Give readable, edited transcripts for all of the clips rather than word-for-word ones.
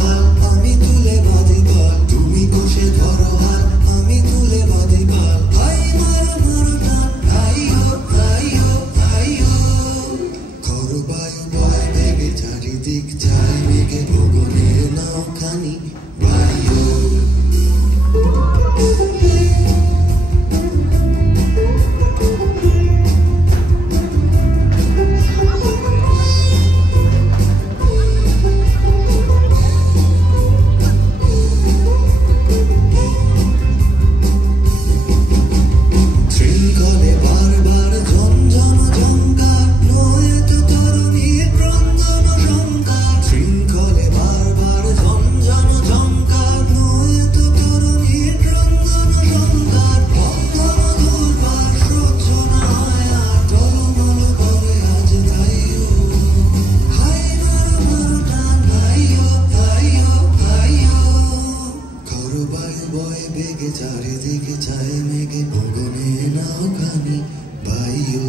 হাল, আমি তুলে বাঁধি পাল, তুমি বসে ধরো হাল, আমি তুলে বাঁধি পাল। ভাই মারো মারো টান, ভাইও ভাইও ভাইও। খর বায়ু বয় বেগে চারিদিক যায় মেঘে, গগনে নাও খানি ভাইও। শৃঙ্খলে বারবার ঝঞ্ঝন ঝঙ্কার, নয়তো তরুণীর ক্রন্দন শঙ্কার। শৃঙ্খলে বারবার ঝঞ্ঝন ঝঙ্কার, নয়তো তরুণীর ক্রন্দন শঙ্কার। বন্ধন দুর্বার সহ্য না হয় আর, টলমল করে আজ তাইও। হাই মারো মারো টান, ভাইও ভাইও ভাইও। খর বায়ু বয় বেগে চারিদিকে চায় মেঘে, গগনে নাও খানি ভাইও।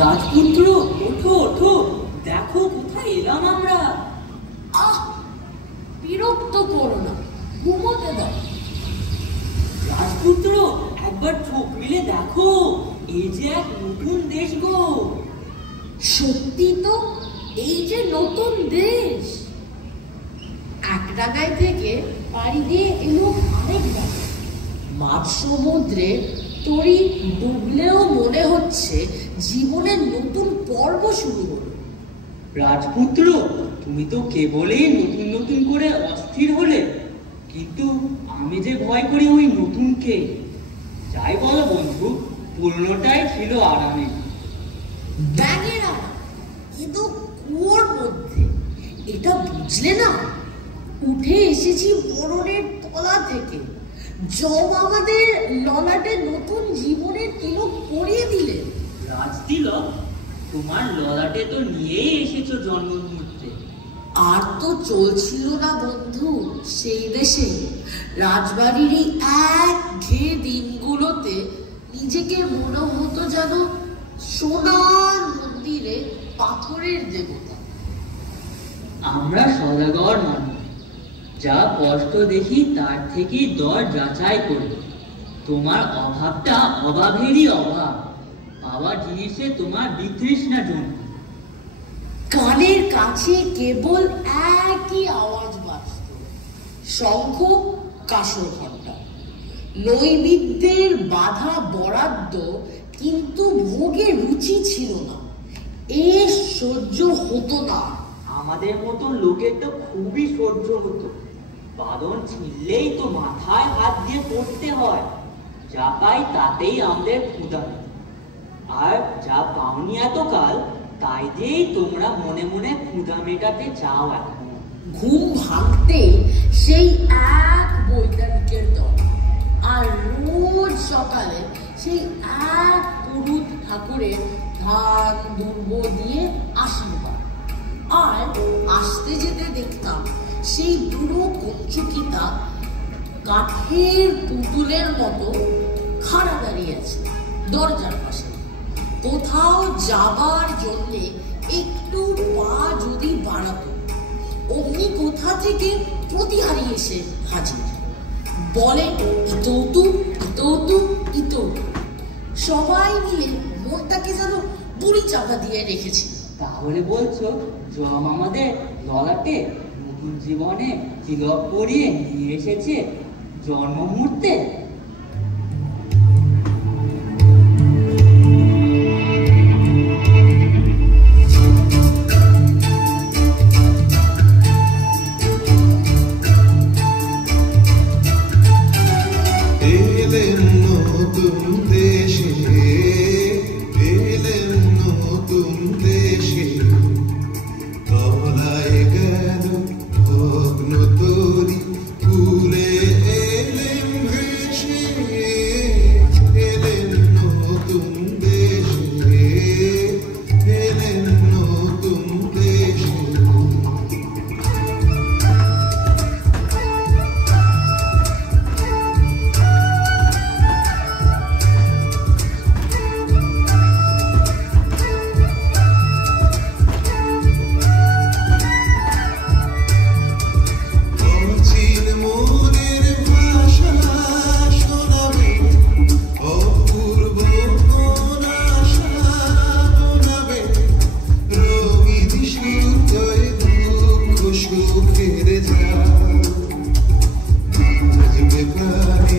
রাজপুত্র, ওঠো ওঠো, দেখো কোথায় এলাম আমরা। আহ, বিরক্ত করো না, ঘুমোতে দাও। রাজপুত্র, একবার চোখ মেলে দেখো, এই যে এক নতুন দেশ গো। সত্যি তো, এই যে নতুন দেশ। এক ডাঙায় থেকে পাড়ি দিয়ে এলো আরেক ডাঙায়। মাঝ সমুদ্রে তরি ডুবলেও মনে হচ্ছে জীবনের নতুন পর্ব শুরু হলো। রাজপুত্র, তুমি তো কেবলই নতুন নতুন করে অস্থির হলে, কিন্তু আমি যে ভয় করি ওই নতুনকে। যাই বলো বন্ধু, পুরনোটাই ছিল আরামে। ব্যাঙের আরাম, কিন্তু কুয়োর মধ্যে। এটা বুঝলে না? উঠে এসেছি মরণের তলা থেকে। জম আমাদের ললাটে নতুন জীবনের তিলক পরিয়ে দিলেন। রাজতিলক, তোমার ললাটে তো নিয়েই এসেছো জন্ম মুহূর্তে। আর তো চলছিল না বন্ধু সেই দেশে। রাজবাড়ির এই একঘেয়ে দিনগুলোতে নিজেকে মনে হতো যেন সোনার মন্দিরে পাথরের দেবতা। আমরা সদাগর মানুষ, যা কষ্ট দেখি তার থেকেই দর যাচাই করি। তোমার অভাবটা অভাবেরই অভাব, পাওয়া জিনিসে তোমার বিতৃষ্ণা জন্ম। কানের কাছে কেবল একই আওয়াজ বাজত, শঙ্খ কাসর ঘণ্টা। নৈবেদ্যের বাধা বরাদ্দ, কিন্তু ভোগে রুচি ছিল না। এ সহ্য হতো না। আমাদের মতো লোকের তো খুবই সহ্য হতো। বাদন ছিঁড়লেই তো মাথায় হাত দিয়ে পড়তে হয়। যা পাই তাতেই আমাদের ক্ষুধা, আর যা পাওনি এতকাল তাই দিয়েই তোমরা মনে মনে ক্ষুধা মেটাতে চাও এখন। ঘুম ভাঙতে সেই এক বৈজ্ঞানিকের দল, আর রোজ সকালে সেই এক পুরুত ঠাকুরের ধান দুর্ব দিয়ে আশীর্বাদ। আর আসতে যেতে দেখতাম সেই বুড়ো কঞ্চুকিতা কাঠের পুতুলের মতো খাড়া দাঁড়িয়ে আছে দরজার পাশে। কোথাও যাবার জন্য একটু পা যদি বাড়াতো, অমনি কোথা থেকে প্রতিহারি এসে হাজির। বলে ইতৌতু ইতৌতু ইতৌতু। সবাই মিলে মনটাকে যেন বুড়ি চাপা দিয়ে রেখেছি। তাহলে বলছো জম আমাদের ললাটে নতুন জীবনে তিলক পরিয়ে নিয়ে এসেছে জন্ম মুহূর্তে। ভগ্ন তরি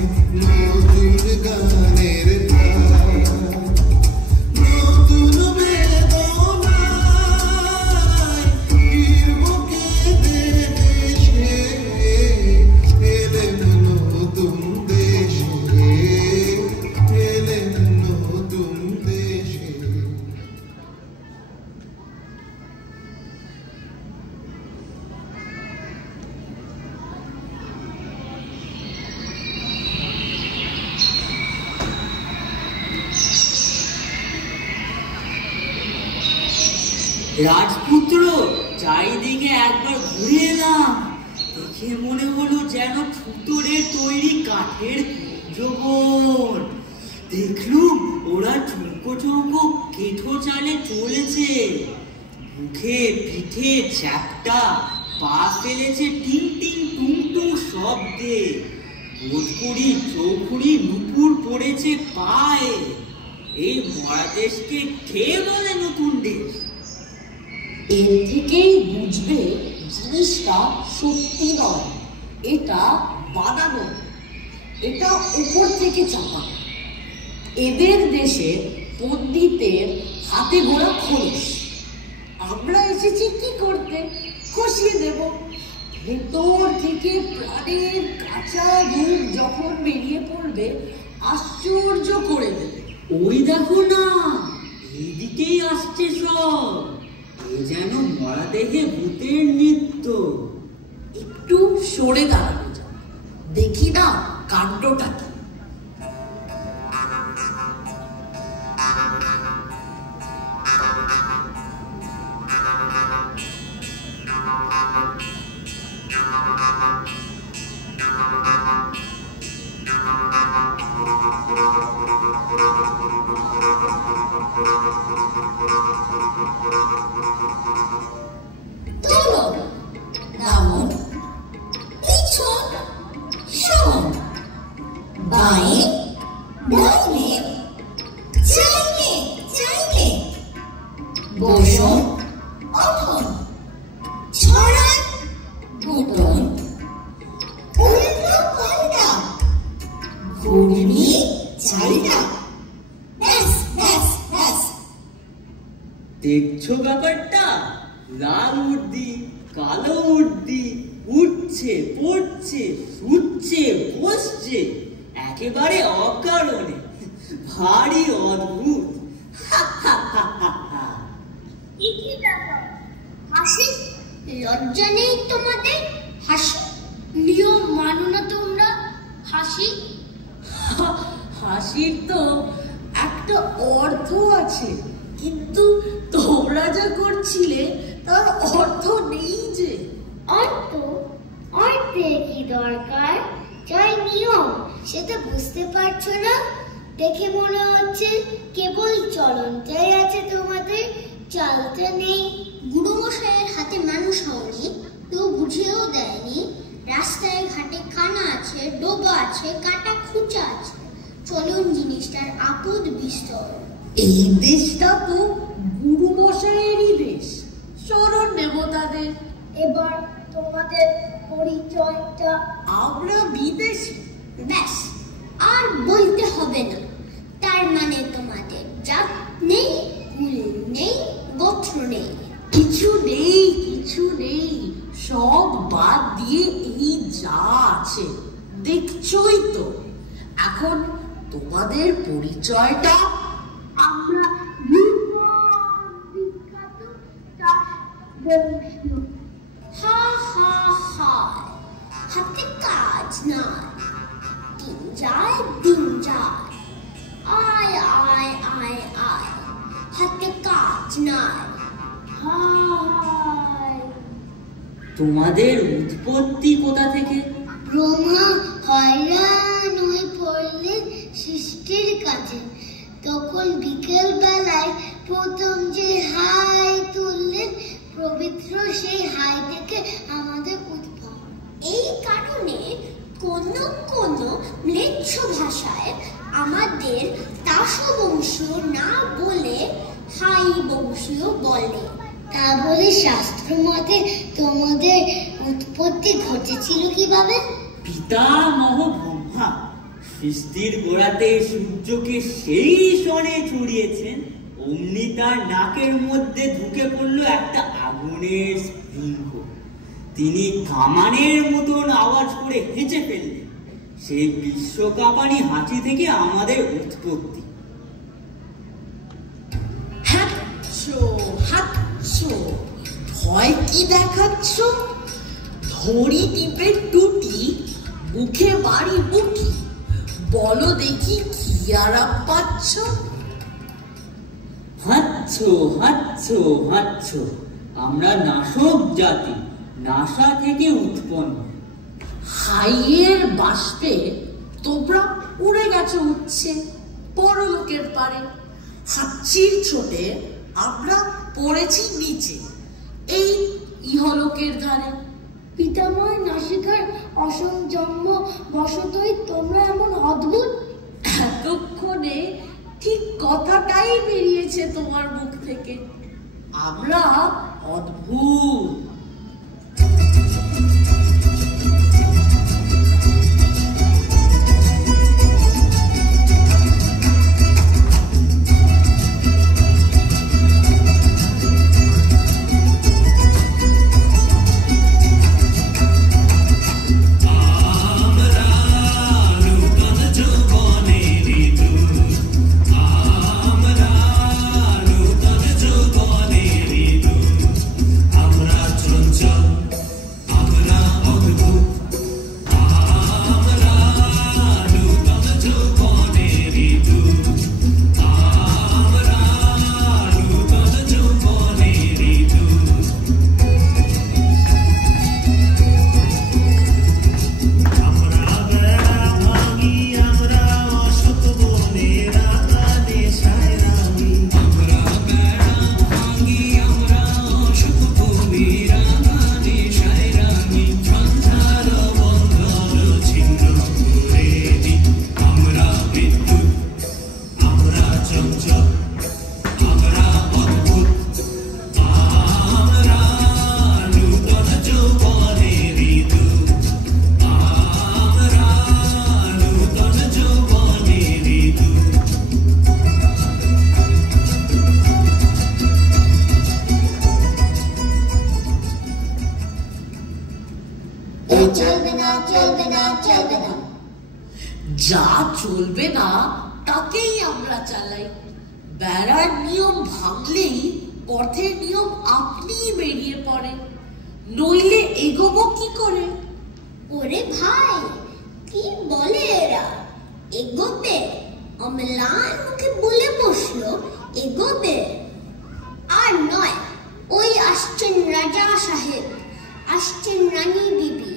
নতুন গানের ধার, নতুন বেদনায় ফিরব কেঁদে ভেসে, এলেন নতুন দেশে, এলেন নতুন দেশে। রাজপুত্র, চারিদিকে একবার ঘুরে এলাম, দেখে মনে হলো যেন ছুতোরের তৈরি কাঠের কুঞ্জবন। দেখলুম ওরা চৌকো চৌকো কেঠো চালে চলেছে, মুখে পিঠে চ্যাপটা, পা ফেলেছে টিং টিং টুং টুং শব্দে, ভোজপুরি চৌখুড়ি নুপুর পড়েছে পায়ে। এই মরা দেশকে কে বলে নতুন দেশ? এর থেকেই বুঝবে জিনিসটা সত্যি নয়, এটা বানানো, এটা উপর থেকে চাপা। এদের দেশে পণ্ডিতের হাতে গোড়া খোলস, আমরা এসেছি কি করতে? খসিয়ে দেব। ভেতর থেকে প্রাণের কাঁচা রূপ যখন বেরিয়ে পড়বে, আশ্চর্য করে দেবে। ওই দেখো না, এইদিকেই আসছে সব, এ যেন মরা দেহে ভূতের নৃত্য। একটু সরে দাঁড়ানো যাক, দেখি না কাণ্ডটা কি। দেখছো ব্যাপারটা? লাল উর্দি, কালো উর্দি, উঠছে পড়ছে, শুচ্ছে বসছে, একেবারে অকারণে, ভারী অদ্ভুত। কি ব্যাপার? হাসি লজ্জা নেই তোমাদের? হাসি নিয়ম মানো না তোমরা? হাসি হাসির তো একটা অর্থ আছে, কিন্তু তোমরা যা করছিলে তার অর্থ নেই যে। অর্থের কি দরকার? যাই নিয়ম সেটা বুঝতে পারছো না? দেখে মনে হচ্ছে কেবল চলনটাই আছে তোমাদের, চালটা নেই। গুরুমশাইয়ের হাতে মানুষ হওনি, কেউ বুঝিয়েও দেয়নি। রাস্তায় ঘাটে কানা আছে, ডোবা আছে, কাটা খুঁচা আছে, চলন জিনিসটার আপদ বিস্তর। এই দেশটা তো গুরু মশাইয়েরই দেশ, শরণ নেব তাদের। এবার তোমাদের পরিচয়টা? আমরা বিদেশি। ব্যাস, আর বলতে হবে না। তার মানে তোমাদের জাত নেই, কুল নেই, গোত্র নেই, কিছু নেই, কিছু নেই, সব বাদ দিয়ে এই যা আছে দেখছই তো। এখন তোমাদের পরিচয়টা? আমরা বিখ্যাত বংশীয়। হা হা হা, হাতে কাজ নাই, দিন যায় দিন যায়, আয় আয় আয় আয়, হাতে কাজ নাই, হায়। তোমাদের উৎপত্তি কোথা থেকে? ব্রহ্মা হয়রান হয়ে পড়লেন সৃষ্টির কাছে, তখন বিকেল বেলায় প্রথম যে হাই তুললেন, পবিত্র সেই হাই থেকে আমাদের উদ্ভব। এই কারণে কোন কোন ম্লেচ্ছ ভাষায় আমাদের দাস বংশীয় না বলে হাই বংশীয় বলে। তা বলে শাস্ত্র মতে তোমাদের উৎপত্তি ঘটেছিল কিভাবে? পিতামহ ব্রহ্মা সৃষ্টির গোড়াতে সূর্যকে সেই সনে ছড়িয়েছেন, অমনি তার নাকের মধ্যে ঢুকে পড়লো একটা আগুনের স্ফুলিঙ্গ। তিনি কামানের মতন আওয়াজ করে হেঁচে ফেললেন। সেই বিশ্বকাপানি হাঁচি থেকে আমাদের উৎপত্তি। ভয় কি দেখাচ্ছ? ধরি টিপে টুটি, মুখে বাড়ি বুকি, বলো দেখি কি আরাম পাচ্ছ? হাঁচ্ছ, আমরা নাশক জাতি, নাসা থেকে উৎপন্ন। হাইয়ের বাষ্পে তোমরা উড়ে গেছো উঠছে পরলোকের পারে। হাঁচির ছোটে আমরা পড়েছি নিচে এই ইহলোকের ধারে। পিতাময় নাসিকার অসম জন্ম বশতই তোমরা এমন অদ্ভুত। এতক্ষণে ঠিক কথাটাই বেরিয়েছে তোমার মুখ থেকে, আমরা অদ্ভুত। যা চলবে না তাকেই আমরা চালাই। বেড়ার নিয়ম ভাঙলেই পথের নিয়ম আপনিই বেরিয়ে পড়ে, নইলে এগোবো কি করে? ওরে ভাই, কি বলে এরা? এগোবে? অম্লান মুখে বলে বসলো এগোবে। আর নয়, ওই আসছেন রাজা সাহেব, আসছেন রানী বিবি,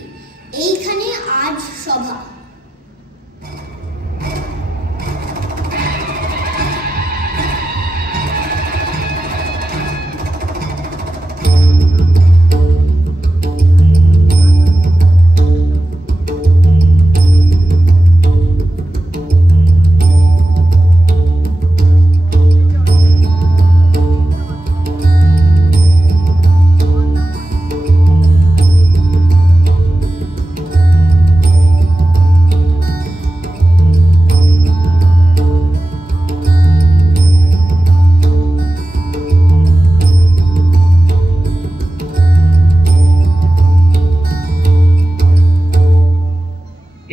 এইখানে আজ সভা।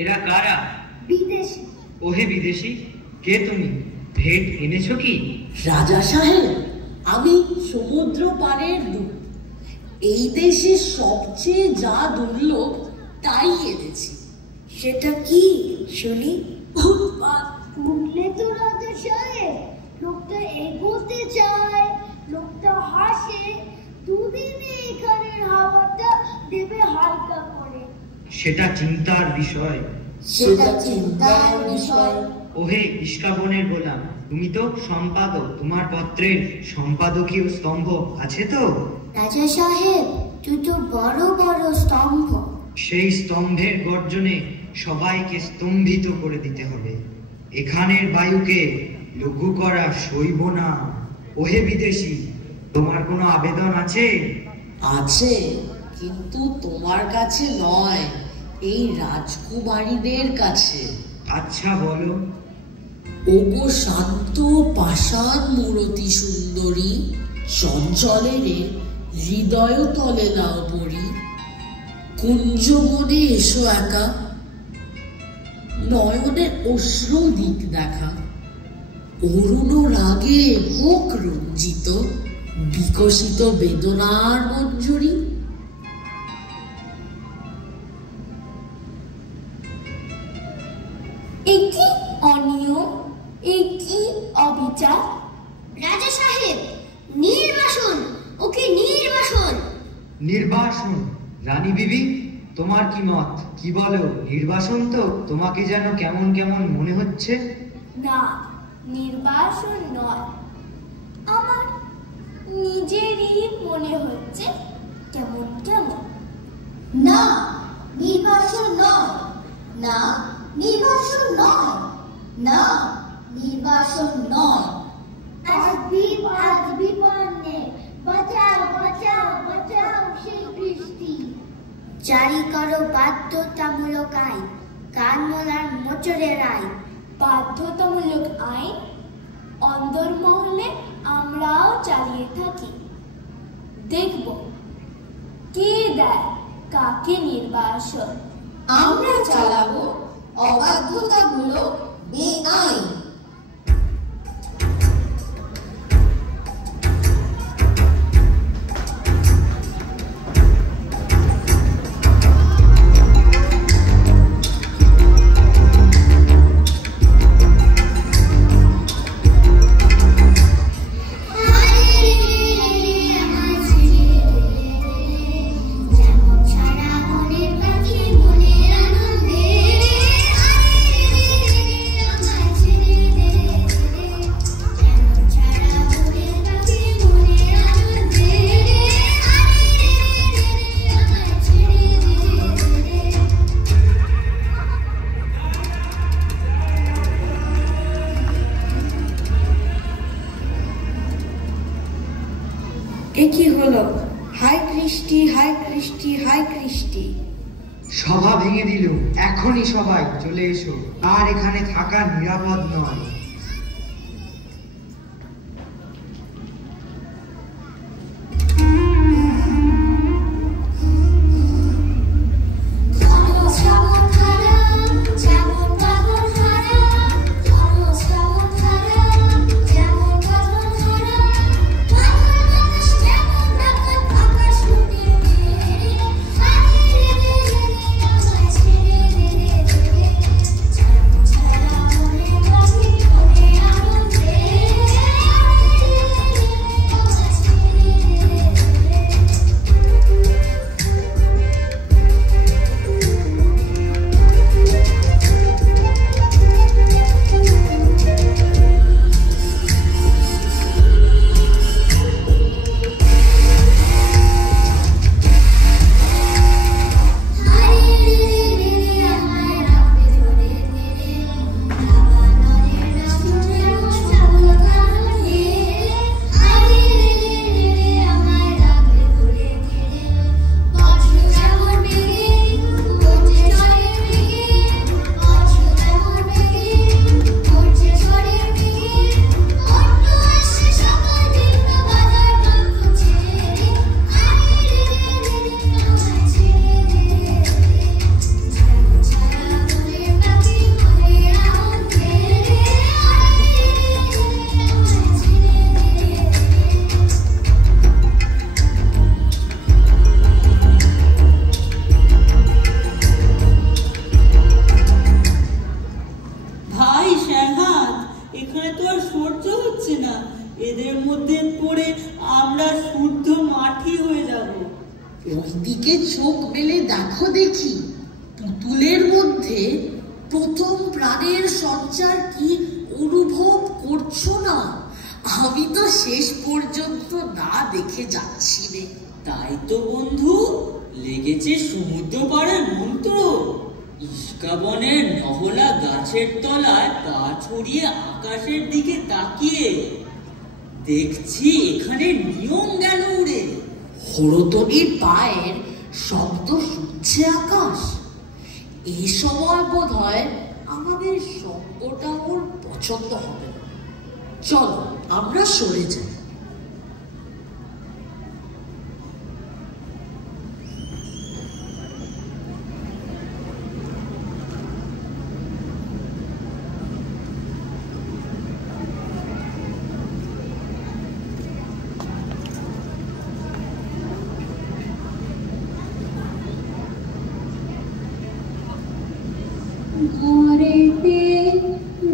এরা কারা? বিদেশি। ওহে বিদেশি, কে তুমি? ভেট এনেছো কি? রাজা সাহেব, আমি সমুদ্র পারের দূত। এই দেশে সবচেয়ে যা দুর্লভ তাই এনেছি। সেটা কি শুনি? উৎপাত। শুনলে তো রাজা সাহেব, লোকটা এগোতে চায়, লোকটা হাসে, দুদিনে এখানের হাওয়াটা দেবে হালকা করে। সেটা চিন্তার বিষয়। সেটা চিন্তার বিষয়। ওহে ইস্কাবনের গোলাম, তুমি তো সম্পাদক, তোমার পত্রের সম্পাদকীয় স্তম্ভ আছে তো? রাজা সাহেব, তুই তো বড় বড় স্তম্ভ। সেই স্তম্ভের গর্জনে সবাইকে স্তম্ভিত করে দিতে হবে। এখানের বায়ুকে লঘু করা সইব না। ওহে বিদেশি, তোমার কোনো আবেদন আছে? আছে, কিন্তু তোমার কাছে নয়, এই রাজকুমারীদের কাছে। আচ্ছা বলো। ওগো শান্ত পাষাণ মূরতি সুন্দরী, চঞ্চলের হৃদয় তলে নাও পড়ি। কুঞ্জ বনে এসো একা, নয়নের অশ্রু দিক দেখা। অরুণ রাগে হোক রঞ্জিত, বিকশিত বেদনার মঞ্জুরি। একই অনিয়ম, একই অবিচার। রাজা সাহেব, নির্বাসন, ওকে নির্বাসন। নির্বাসন? রানী বিবি, তোমার কি মত? কি বলো? নির্বাসন তো তোমাকে যেন কেমন কেমন মনে হচ্ছে। না, নির্বাসন নয়, আমার নিজেরই মনে হচ্ছে কেমন কেমন। না, নির্বাসন নয়, না নির্বাসন নয়, না নির্বাসন নয়। বাঁচাও বাঁচাও বাঁচাও সেই বৃষ্টি। জারি করো বাধ্যতামূলক আইন, কানমোলার মোচড়ের আইন। বাধ্যতামূলক আইন অন্দরমহলে আমরাও চালিয়ে থাকি। দেখব কে দেয় কাকে নির্বাসন। আমরা চালাবো অবাধ্যতামূলক বেআইন। কি হলো? হাই কৃষ্টি, হাই কৃষ্টি, হাই কৃষ্টি। সভা ভেঙে দিল। এখনই সবাই চলে এসো, আর এখানে থাকা নিরাপদ নয়। এদের মধ্যে পড়ে আমরা শুদ্ধ মাটি হয়ে যাব। ওইদিকে চোখ মেলে দেখো দেখি, পুতুলের মধ্যে প্রথম প্রাণের সঞ্চার কি অনুভব করছো না? আমি তো শেষ পর্যন্ত না দেখে যাচ্ছি রে। তাই তো বন্ধু, লেগেছে সমুদ্র পাড়ের মন্ত্র। ইস্কাবনের নহলা গাছের তলায় পা ছড়িয়ে আকাশের দিকে তাকিয়ে দেখছি এখানে নিয়ম গেল উড়ে। হরতনির পায়ের শব্দ শুনছে আকাশ। এই সময় বোধ হয় আমাদের সঙ্গটা ওর পছন্দ হবে না। চলো আমরা সরে যাই। ঘরেতে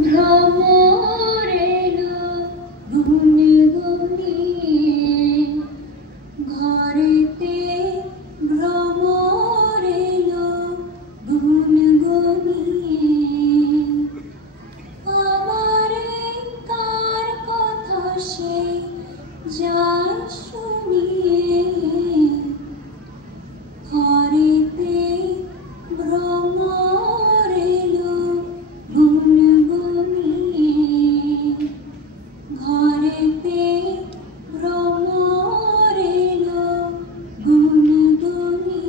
ভ্রমর এলো গুনে গুনে, ঘরেতে ভ্রমর এলো গুনে গুনে, আমারে কার কথা সে যায় শুনিয়ে, ঘরেতে ভ্রমর এলো গুনে গুনে, ঘরেতে ভ্রমর এলো গুনে গুনে।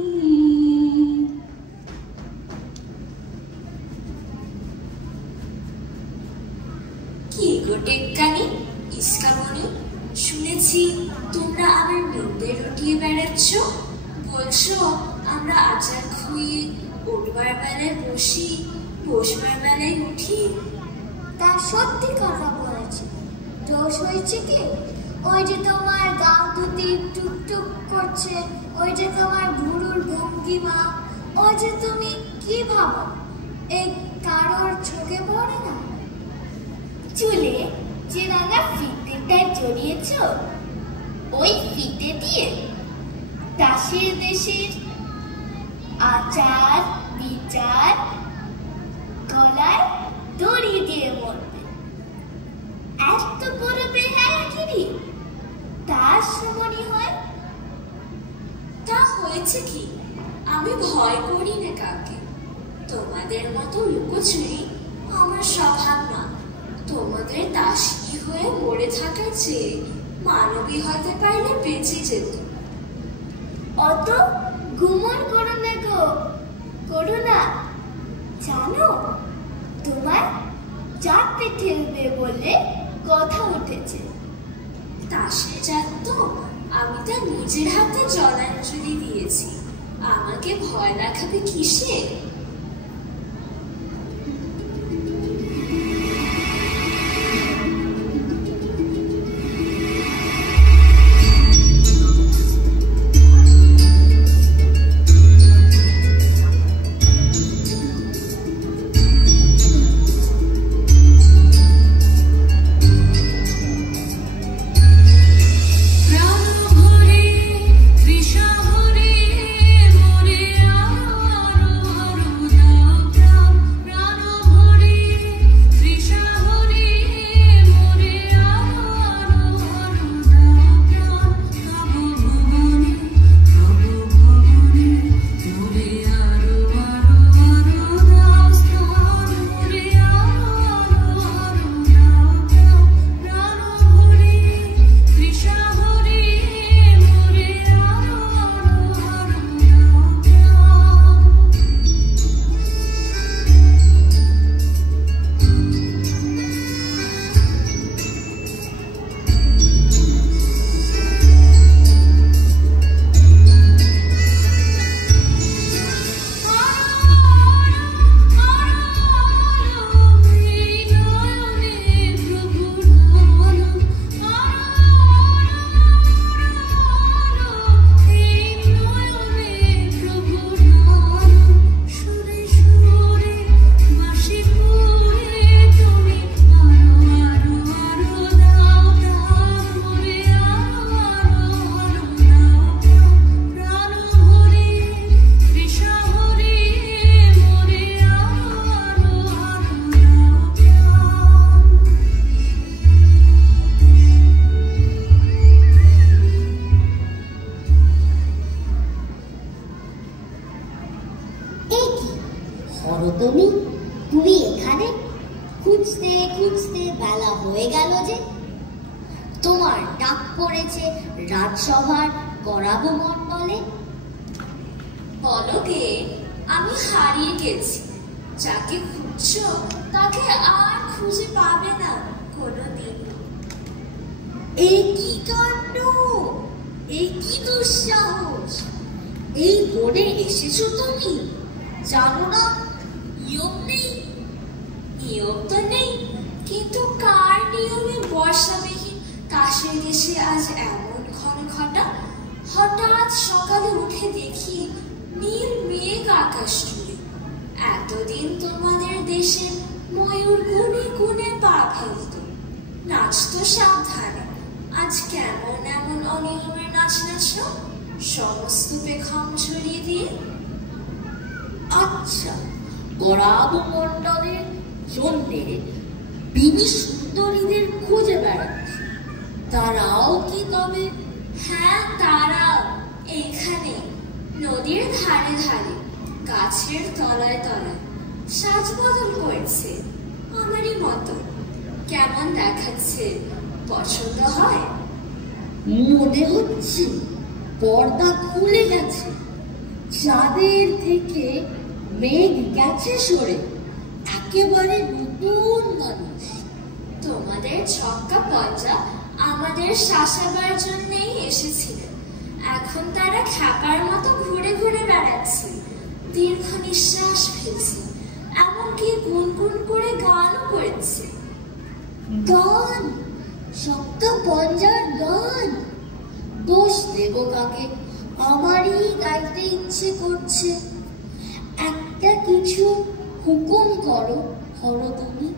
কি গো টেক্কানি, ইস্কামনি, শুনেছি তোমরা আবার নন্দে রটিয়ে বেড়াচ্ছ। বলছো আমরা আচার খুইয়ে উঠবার বেলায় বসি, বসবার বেলায় উঠি। তা সত্যি কথা বলেছি। দোষ হয়েছে কি? ওই যে তোমার গাও দুটি টুকটুক করছে, ওই যে তোমার ভুরুর ভঙ্গিমা, ওই যে তুমি কি ভাবো, এই কারোর চোখে পড়ে না? চুলে যে রাঙা ফিতেটা জড়িয়েছ, ওই ফিতে দিয়ে দেশের দেশের আচার বিচার গলায় দড়ি দিয়ে মরবে। এত বড় বেহায়াগিরি তার সমানই হয়? তা হয়েছে কি, আমি ভয় করি না কাউকে। তোমাদের মতো লুকোচুরি আমার স্বভাব না। তোমাদের দাসী হয়ে মরে থাকার চেয়ে মানবী হতে পারলে বেঁচে যেত। অত গুমন করো না গো, করো না। জানো তোমার চারটে ঠেলবে বলে কথা উঠেছে। তাসে যাক তো, আমি তার নিজের হাতে জলাঞ্জলি দিয়েছি। আমাকে ভয় দেখাবে কিসে? তুমি তুমি এখানে? খুঁজতে খুঁজতে বেলা হয়ে গেল যে। তোমার ডাক পড়েছে রাজসভার করাবো মণ্ডলে। বলো গে, আমি হারিয়ে গেছি। যাকে খুঁজছো তাকে আর খুঁজে পাবে না কোনোদিন। এই কি কাণ্ড, এই কি দুঃসাহস! এই বনে এসেছো তুমি, জানো না নিয়ম নেই? নিয়ম তো নেই, কিন্তু কার নিয়মে বর্ষাবিহীন কাশের দেশে আজ এমন ঘন ঘটা? হঠাৎ সকালে উঠে দেখি নীল মেঘ আকাশ জুড়ে। এতদিন তোমাদের দেশে ময়ূর গুনে গুনে পা ফেলত, নাচতো সাবধানে। আজ কেমন এমন অনিয়মের নাচ নাচল, সমস্ত বেখম ছড়িয়ে দিয়ে? আচ্ছা, গরাব মণ্ডলের জন্যে বিনি সুন্দরীদের খুঁজে বেড়াচ্ছে, তারাও কি তবে? হ্যাঁ, তারাও এইখানে নদীর ধারে ধারে গাছের তলায় তলায় সাজ বদল করছে আমারই মতো। কেমন দেখাচ্ছে, পছন্দ হয়? মনে হচ্ছে পর্দা খুলে গেছে, চাঁদের থেকে মেঘ গেছে সরে, একেবারে নতুন মানুষ। তোমাদের ছক্কা পচা আমাদের শাসাবার জন্যই এসেছিলেন, এখন তারা খ্যাপার মতো ঘুরে ঘুরে বেড়াচ্ছে, দীর্ঘ নিঃশ্বাস ফেলছে, এমনকি গুনগুন করে গানও করেছে। গান, সপ্তা পঞ্জার গান! দোষ দেব কাকে? আমারই গাইতে ইচ্ছে করছে। একটা কিছু হুকুম করো, করো তুমি।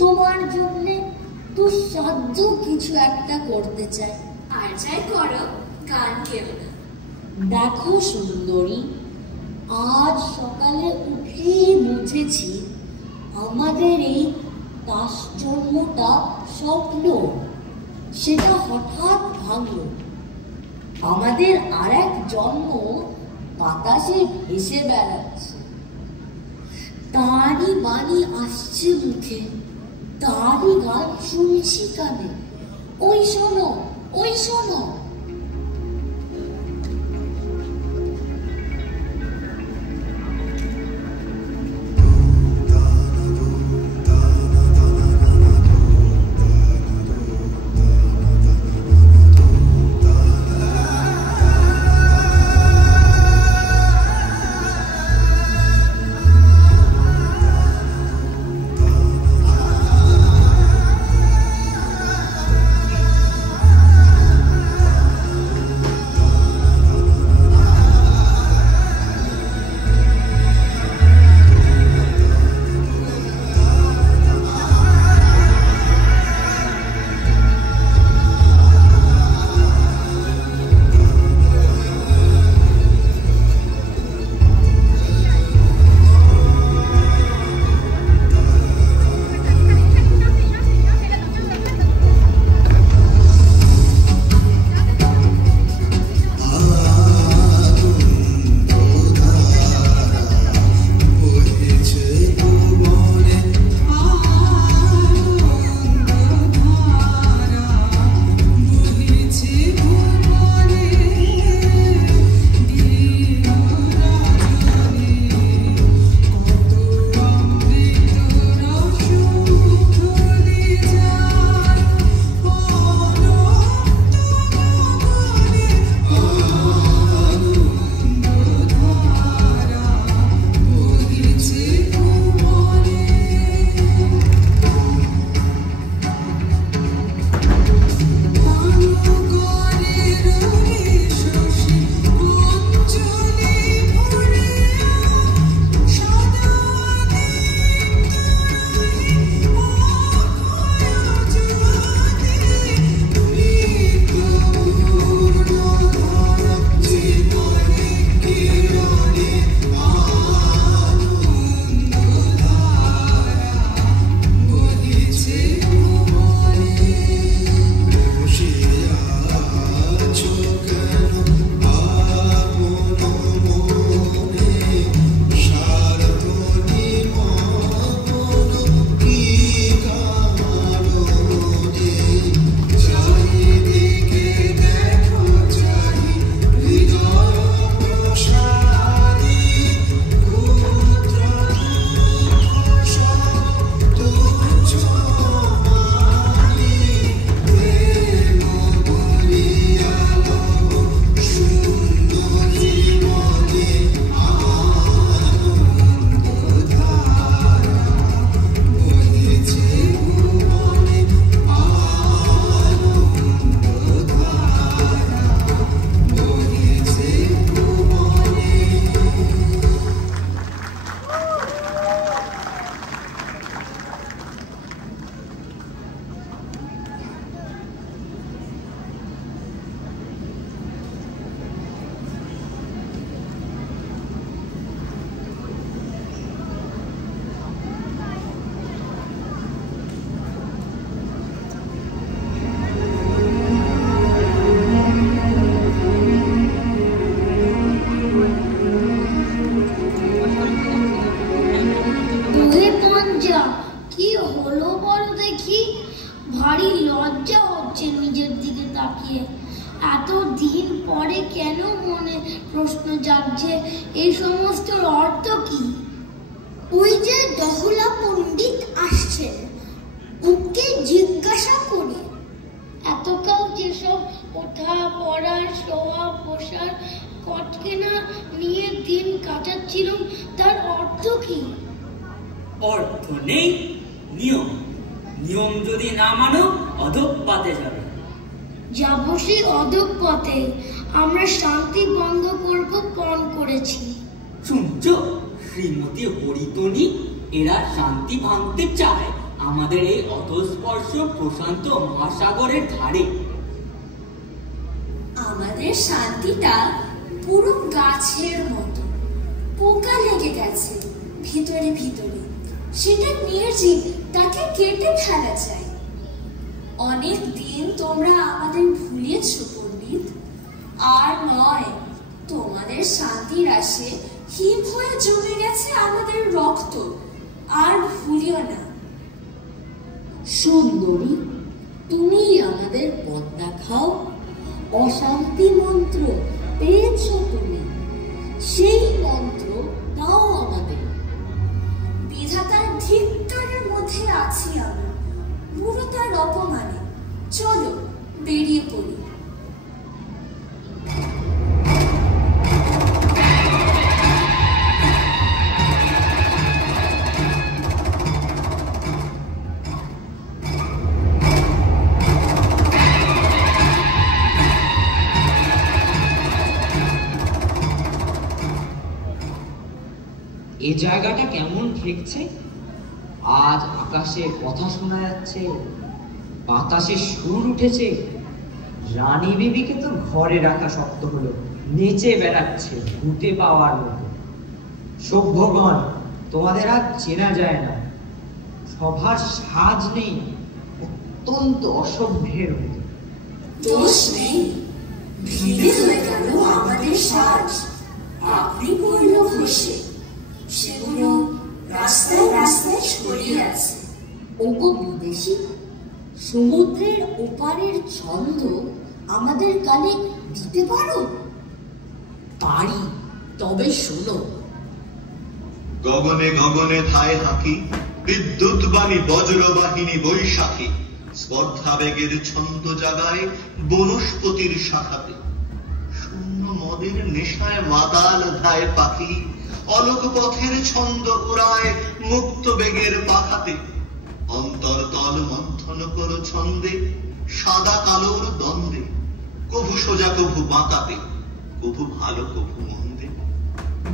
তোমার জন্যে দুঃসাধ্য কিছু একটা করতে চাই। আর যাই করো, গান কেউ না। দেখো সুন্দরী, আজ সকালে উঠেই বুঝেছি আমাদের এই দাস জন্মটা স্বপ্ন, সেটা হঠাৎ ভাঙল। আমাদের আর এক জন্ম বাতাসে ভেসে বেড়াচ্ছে, তারই বাণী আসছে মুখে, তারই গান শুনছি কানে। ওই শোনো, ওই শোনো। যা, কি হলো বলো দেখি? ভারী লজ্জা হচ্ছে নিজের দিকে তাকিয়ে। এত দিন পরে কেন মনে প্রশ্ন জাগছে, এই সমস্ত অর্থ কি? ওই যে দহলা পণ্ডিত আসছেন, ওকে জিজ্ঞাসা করি। এতকাল যেসব ওঠা পড়া শোয়া বসার কটকেনা নিয়ে দিন কাটাচ্ছিলাম, তার অর্থ কি? অর্থ নেই, নিয়ম। নিয়ম যদি না মানো অধঃপাতে যাবে। যাবো সেই অধঃ পথে। আমরা শান্তি ভঙ্গ করব পণ করেছি। শুনছো, শ্রীমতী হরিতনী এরা শান্তি ভাঙতে চায় আমাদের এই অতস্পর্শ প্রশান্ত মহাসাগরের ধারে। আমাদের শান্তিটা পুরো গাছের মতো, পোকা লেগে গেছে ভিতরে ভিতরে। সেটা নির্জীব, তাকে কেটে ফেলা চাই। অনেক দিন তোমরা আমাদের ভুলিয়েছ পণ্ডিত, আর নয়। তোমাদের শান্তির আসে হিম হয়ে জমে গেছে আমাদের রক্ত, আর ভুলিও না। সুন্দরী, তুমি আমাদের পথ দেখাও। অশান্তি মন্ত্র পেয়েছ তুমি, সেই মন্ত্র দাও আমাদের। বিধাতার ধিক্কারের মধ্যে আছি আমরা, পুরো তার অপমানে। চলো বেরিয়ে পড়ি। এ জায়গাটা কেমন ঠেকছে। আজ আকাশে কথা শোনা যাচ্ছে, বাতাসে সুর উঠেছে। রানী বিবিকে তো ঘরে রাখা শক্ত হলো, নেচে বেড়াচ্ছে ভূতে পাওয়ার মতো। সভ্যগণ, তোমাদের আর চেনা যায় না। সভার সাজ নেই, অত্যন্ত অসভ্যের মতো। দোষ নেই, ভিড়ে হয়ে গেল আমাদের সাজ। আপনি পড়ল ঘষে, সেগুলো রাস্তায় রাস্তায় ছড়িয়ে আছে। ওগো বিদেশি, সমুদ্রের ওপারের ছন্দ আমাদের কানে দিতে পারো? পারি, তবে শোনো। গগনে গগনে ধায় হাকি, বিদ্যুৎ বাণী বজ্রবাহিনী বৈশাখী। স্পর্ধা বেগের ছন্দ জাগায় বনস্পতির শাখাতে। শূন্য মদের নেশায় মাতাল ধায় পাখি, অলোক পথের ছন্দ উড়ায় মুক্ত বেগের পাখাতে। অন্তর্তল মন্থন কর ছন্দে, সাদা কালোর দ্বন্দ্বে। কভু সোজা কভু বাঁকাতে, কভু ভালো কভু মন্দে।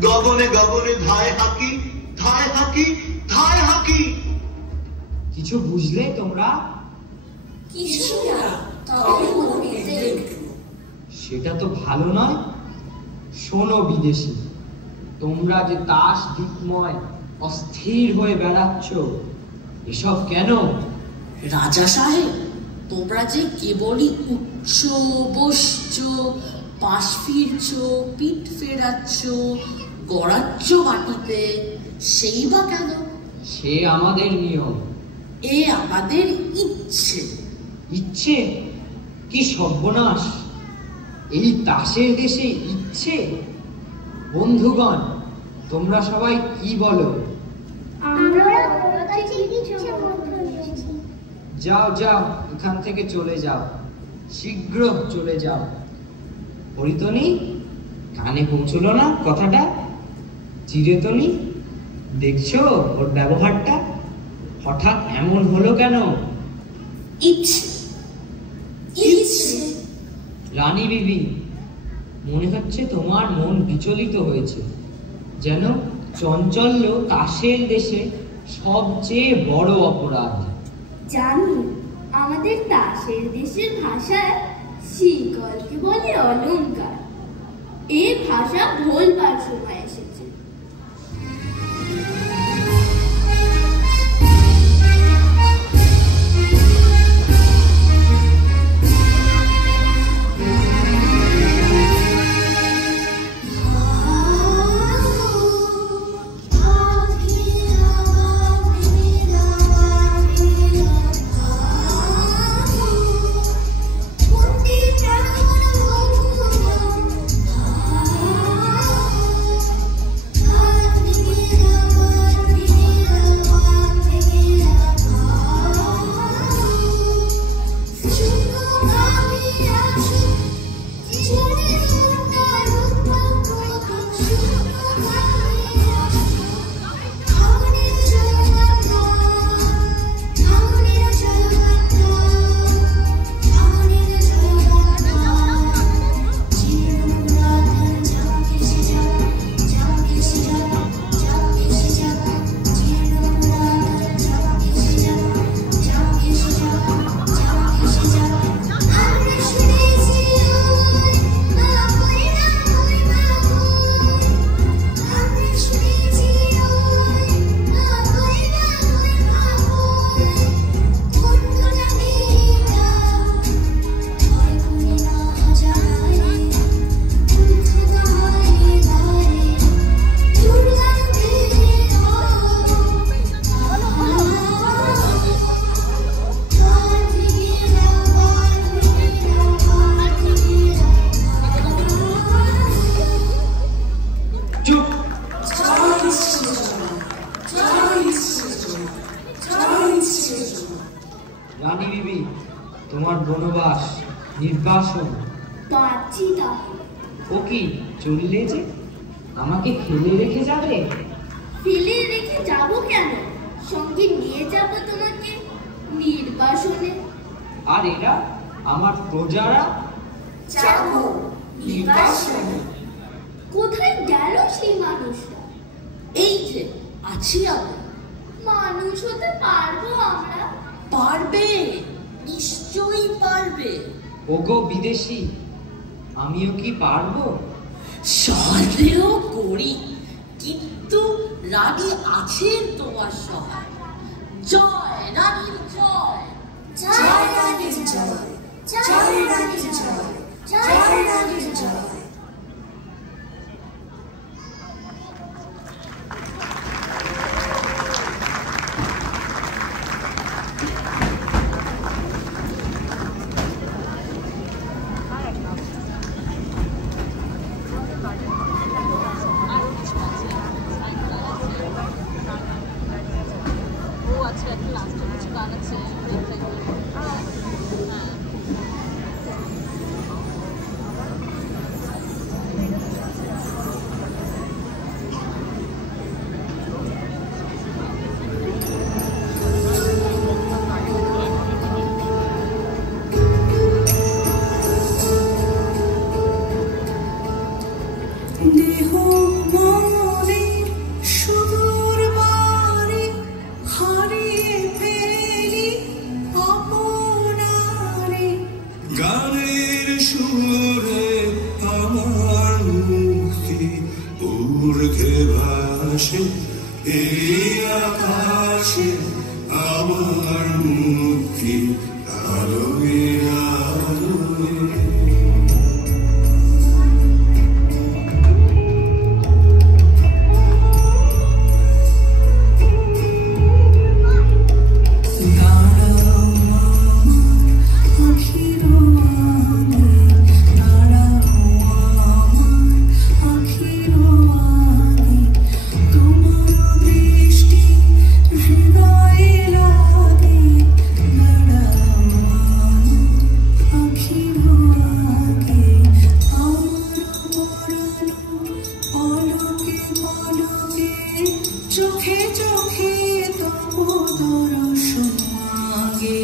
গগনে গগনে ধায় হাকি, ধায় হাকি, ধায় হাকি। কিছু বুঝলে তোমরা? কিছু না, তবে মনেতে একটু। সেটা তো ভালো নয়। শোনো বিদেশি, তোমরা যে তাস দিকময় অস্থির হয়ে বেড়াচ্ছ, এসব কেন? রাজা সাহেব, তোমরা যে কেবলই উচ্চ বসছ, পাশ ফিরছ, পিঠ ফেরাচ্ছ, গড়াচ্ছ মাটিতে, সেই বা কেন? সে আমাদের নিয়ম। এ আমাদের ইচ্ছে। ইচ্ছে? কি সর্বনাশ! এই তাসের দেশে ইচ্ছে? বন্ধুগণ, তোমরা সবাই কি বলো? যাও যাও, এখান থেকে চলে যাও, শীঘ্র চলে যাও। হরিতনী, কানে পৌঁছলো না কথাটা? চিরেতনী, দেখছো ওর ব্যবহারটা? হঠাৎ এমন হলো কেন? ইচ্ছে, ইচ্ছে। রানী বিবি, মনে হচ্ছে তোমার মন বিচলিত হয়েছে, যেন চঞ্চল্য তাসের দেশে সবচেয়ে বড় অপরাধ। জানি, আমাদের তাসের দেশের ভাষায় শিকলকে বলে অলংকার। এই ভাষা ভোলবার সময় এসেছে। আগে শেষ সময়। রানী বিবি, তোমার বনবাস নির্বাসন। পাচ্ছি তাহলে। ও কি চললে যে? আমাকে ফেলে রেখে যাবে? ফেলে রেখে যাবো কেন? সঙ্গে নিয়ে যাবো তোমাকে নির্বাসনে। আর এরা আমার প্রজারা? যাবো নির্বাসনে। কোথায় গেল সেই মানুষটা? এই যে আছি আমি। মানুষ হতে পারবো আমরা? পারবে, নিশ্চয়ই পারবে। ওগো বিদেশি, আমিও কি পারবো? সন্দেহ করি, কিন্তু রানী আছেন তোমার সহায়। জয় রানীর জয়। জয় রানীর জয়, জয় রানীর জয়, জয় রানীর জয়। গানের সুরে আমার মুক্তি উড়ে ভাসে এই আকাশে, আমার মুক্তি আলোয় আলোয়। চোখে চোখে তোমার দর্শন মাগে,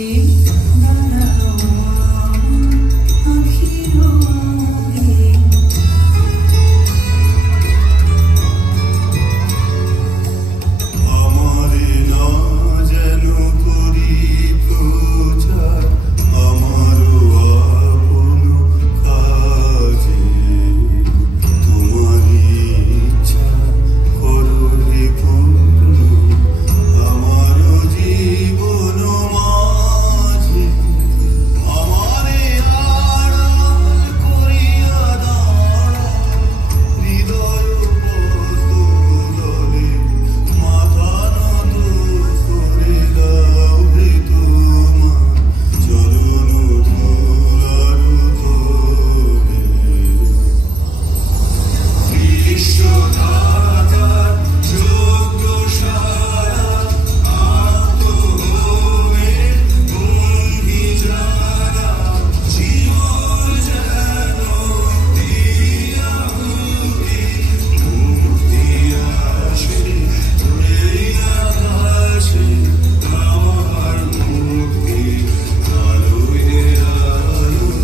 দাঁড়াও আখির আগে। আমারে না যেন করি প্রচার, আমারও আপন কাজে, তোমারই ইচ্ছা করো হে পূর্ণ আমারও জীবন মাঝে। আমারে আড়াল করিয়া দাঁড়াও হৃদয় পদ্মদলে, মাথা নত করে দাও হে তোমার চরণ ধুলার তলে। বিশ্বধাতার যোগ্য সারা আত্মহোমে বন্দী যারা, জীবন যেন দিয়া মুক্তি, মুক্তি আসে এই আকাশে, আমার মুক্তি আলোয় আলোয়।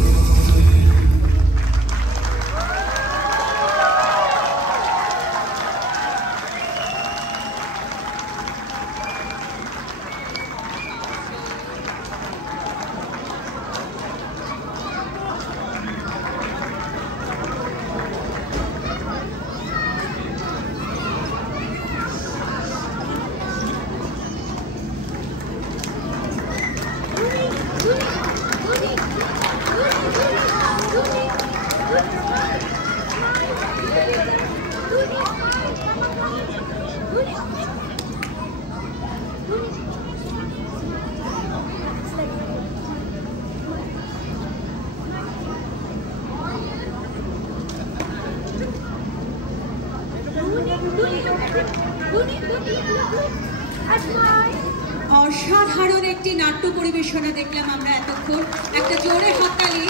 অসাধারণ একটি নাট্য পরিবেশনা দেখলাম আমরা এতক্ষণ। একটা জোরে হাততালি।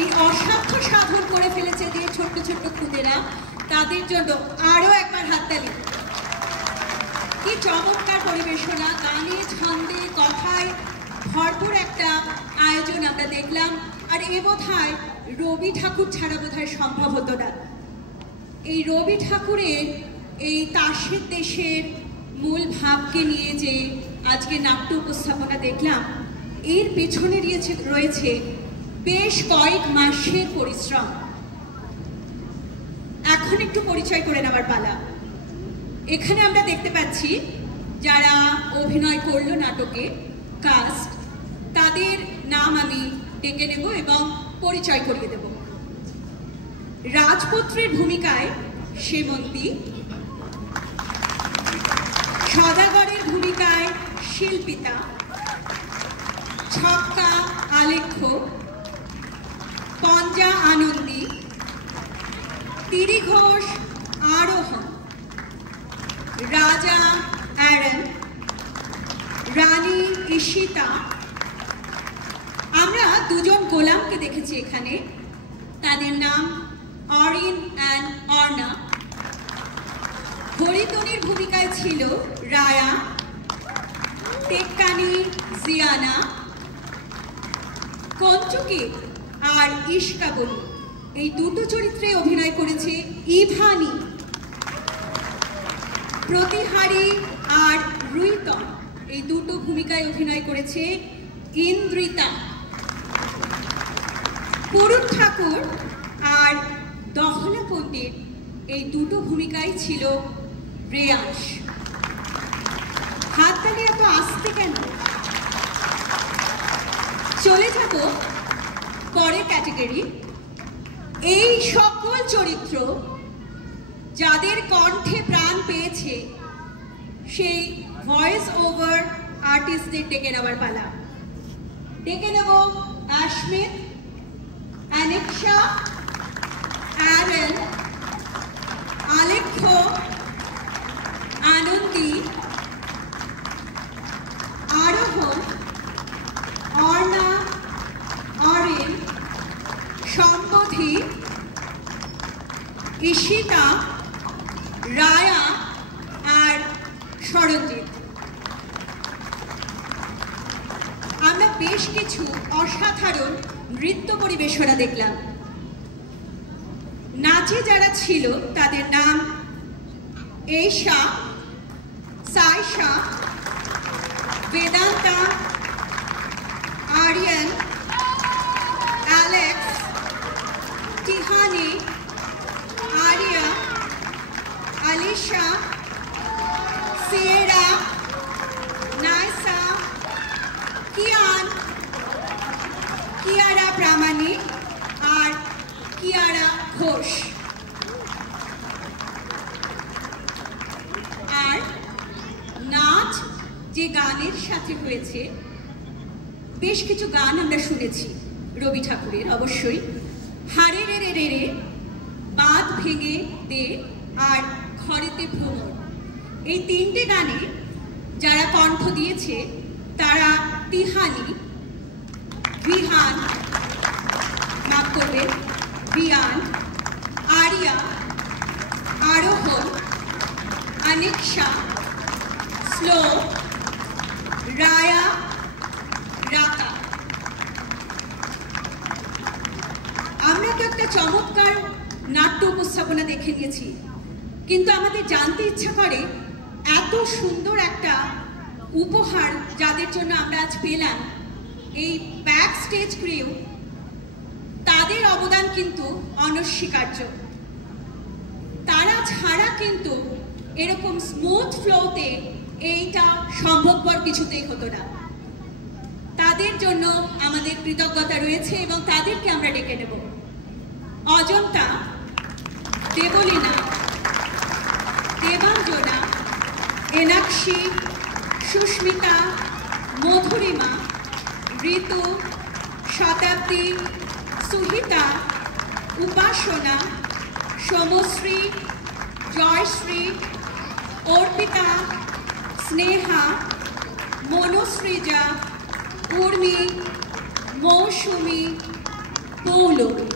এই অসাধ্য সাধন করে ফেলেছে যে ছোট্ট ছোট্ট খুদেরা, তাদের জন্য আরো একবার হাততালি। কি চমৎকার পরিবেশনা, গানে ছন্দে কথায় ভরপুর একটা আয়োজন আমরা দেখলাম। আর এ বোধহয় রবি ঠাকুর ছাড়া বোধহয় সম্ভব হতো না। এই রবি ঠাকুরের এই তাসের দেশের মূল ভাবকে নিয়ে যে আজকে নাট্য উপস্থাপনা দেখলাম, এর পেছনে রয়েছে বেশ কয়েক মাসের পরিশ্রম। এখন একটু পরিচয় করে নেওয়ার পালা। এখানে আমরা দেখতে পাচ্ছি যারা অভিনয় করলো নাটকে, কাস্ট, তাদের নাম আমি ডেকে নেব এবং পরিচয় করিয়ে দেব। রাজপুত্রের ভূমিকায় সেমন্তী, সদাগরের ভূমিকায় শিল্পিতা, ছক্কা আলেখ্য, পঞ্জা আনন্দী, তিরি ঘোষ আরোহণ, রাজা অ্যারন, রানী ঈশিতা। আমরা দুজন গোলামকে দেখেছি এখানে, তাদের নাম অরিন অ্যান্ড অর্ণা। হরিতনির ভূমিকায় ছিল রায়া, টেক্কানি জিয়ানা, কঞ্চুকি আর ইশকাবলী। এই দুটো চরিত্রে অভিনয় করেছে ইভানি। প্রতিহারী আর রুইতন, এই দুটো ভূমিকায় অভিনয় করেছে ইন্দ্রিতা। পুরুষ ঠাকুর আর দহলা পণ্ডিত, এই দুটো ভূমিকায় ছিল রেয়াস। হাততালি এত আসতে কেন? চলে যাব পরের ক্যাটাগরি। এই সকল চরিত্র যাদের কণ্ঠে প্রাণ পেয়েছে, সেই ভয়েস ওভার আর্টিস্টদের ডেকে নেওয়ার পালা। ডেকে নেব আশমিত, অনিক্ষা, অ্যারন, আলেখ্য, আনন্দী, আরোহণ, অর্ণা, অরিন, সম্পথি, ঈশিতা, রায়া আর সরঞ্জিত। আমরা বেশ কিছু অসাধারণ নৃত্য পরিবেশনা দেখলাম। নাচে যারা ছিল তাদের নাম এশা, সাইশা, বেদান্তা, আরিয়ান, অ্যালেক্স, টিহানি, আরিয়া, আলিশা, সিয়েরা, নাইসা, কিয়ান, কিয়ারা প্রামাণিক আর কিয়ারা ঘোষ। আর নাচ যে গানের সাথে হয়েছে, বেশ কিছু গান আমরা শুনেছি রবি ঠাকুরের, অবশ্যই। হারে রে রে রে রে, বাঁধ ভেঙে দে আর ঘরেতে ভ্রমণ, এই তিনটে গানে যারা কণ্ঠ দিয়েছে তারা তিহানি, বিহান, মাফ করবেন, বিয়ান, আরিয়া, আরোহণ, অনিক্ষা, স্লো, রায়া, রাকা। আমরা তো একটা চমৎকার নাট্য উপস্থাপনা দেখে নিয়েছি, কিন্তু আমাদের জানতে ইচ্ছা করে এত সুন্দর একটা উপহার যাদের জন্য আমরা আজ পেলাম, এই ব্যাক স্টেজ ক্রিউ, তাদের অবদান কিন্তু অনস্বীকার্য। তারা ছাড়া কিন্তু এরকম স্মুথ ফ্লোতে এইটা সম্ভবপর কিছুতেই হতো না। তাদের জন্য আমাদের কৃতজ্ঞতা রয়েছে এবং তাদেরকে আমরা ডেকে নেব। অজন্তা, দেবলীনা, দেবাঞ্জনা, এনাক্ষী, সুস্মিতা, মধুরিমা, ঋতু, শতাব্দী, সুহিতা, উপাসনা, সমশ্রী, জয়শ্রী, অর্পিতা, স্নেহা, মনশ্রীজা, উর্মি, মৌসুমী, পৌলমী।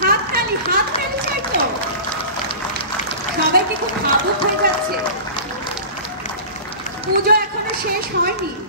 হাততালি চাই তো। সবাই কি খুব ভাবুক হয়ে যাচ্ছে? পুজো এখনো শেষ হয়নি।